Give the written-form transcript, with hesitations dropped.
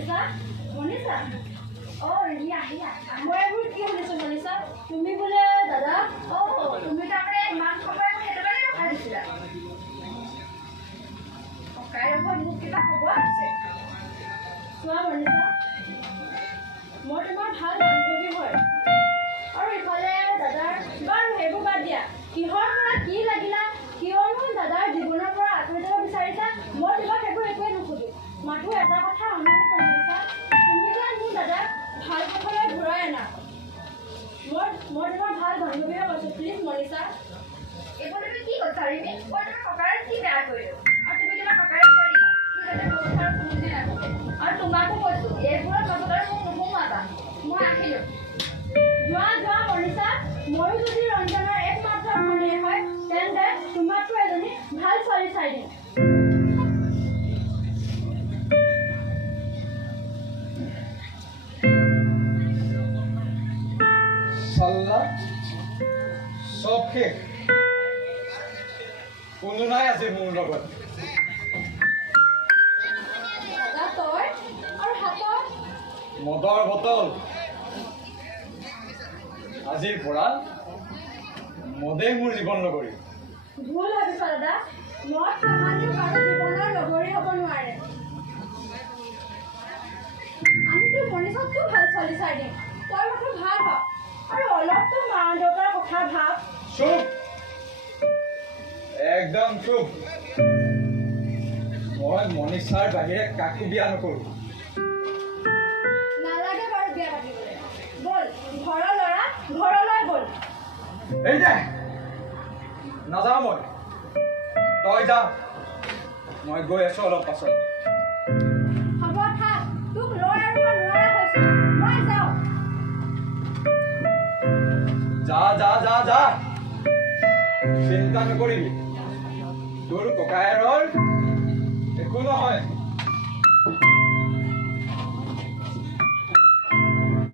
মনিষা মনিষা মই এইবোৰ কি শুনিছো মনিষা তুমি বোলে দাদা তুমি তাৰমানে ইমান সময় সেইটো কাৰণে ৰখাই দিছিলা ককাই ৰখাই মোক কিবা খবৰ আছে চোৱা মনিষা মই তোমাৰ ভাল বান্ধৱী হয় আৰু ইফালে দাদাৰ বাৰু সেইবোৰ বাদ দিয়া কিহৰ পৰা কি লাগিলা কিয়নো দাদাৰ জীৱনৰ পৰা আঁতৰি যাব বিচাৰিছা মই তোমাক সেইবোৰ একোৱে নুসুধো মাথো এটা কথা অনুভৱ কৰিছা তুমি যে মোৰ দাদাক ভাল পথলৈ ঘূৰাই আনা মই তোমাৰ ভাল বান্ধৱী হৈ কৈছোঁ প্লিজ মনিষা এইবোৰ তুমি কি কৈছা ৰিমি মই তোমাৰ ককাৰে কি বেয়া কৰিলোঁ আৰু তুমি তোমাৰ ককাৰে কৈ দিবা আৰু তোমাকো কৈছোঁ এইবোৰৰ মাজত আৰু মোক নোসোমাবা মই আহিলোঁ যোৱা মনিষা ময়ো যদি ৰঞ্জনৰ একমাত্ৰ ভনীয়ে হয় তেন্তে তোমাকতো এজনী ভাল ছোৱালী চাই দিম সব শেষ কোনো নাই আজি মোৰ লগত মদৰ বটল আজিৰ পৰা মদেই মোৰ জীৱন লগৰী ভুল ভাবিছা দাদা মদ সামান্যও কাৰো জীৱনৰ লগৰী হ'ব নোৱাৰে আমিতো মনিষাতকৈ ভাল ছোৱালী চাই দিম তই মাথো ভাল হ আৰু অলপতো মা দেউতাৰ কথা ভাব চুপ একদম চুপ মই মনিষাৰ বাহিৰে কাকো বিয়া নকৰোঁ নালাগে বাৰু বিয়া পাতিবলৈ বল ঘৰৰ ল'ৰা ঘৰলৈ বল এই দে নাযাওঁ মই তই যা মই গৈ আছোঁ অলপ পাছত হ'ব থাক তোক লৈ আৰু মই নোৱাৰা হৈছোঁ মই যাওঁ যা চিন্তা নকৰিবি তোৰ ককায়েৰৰ একো নহয়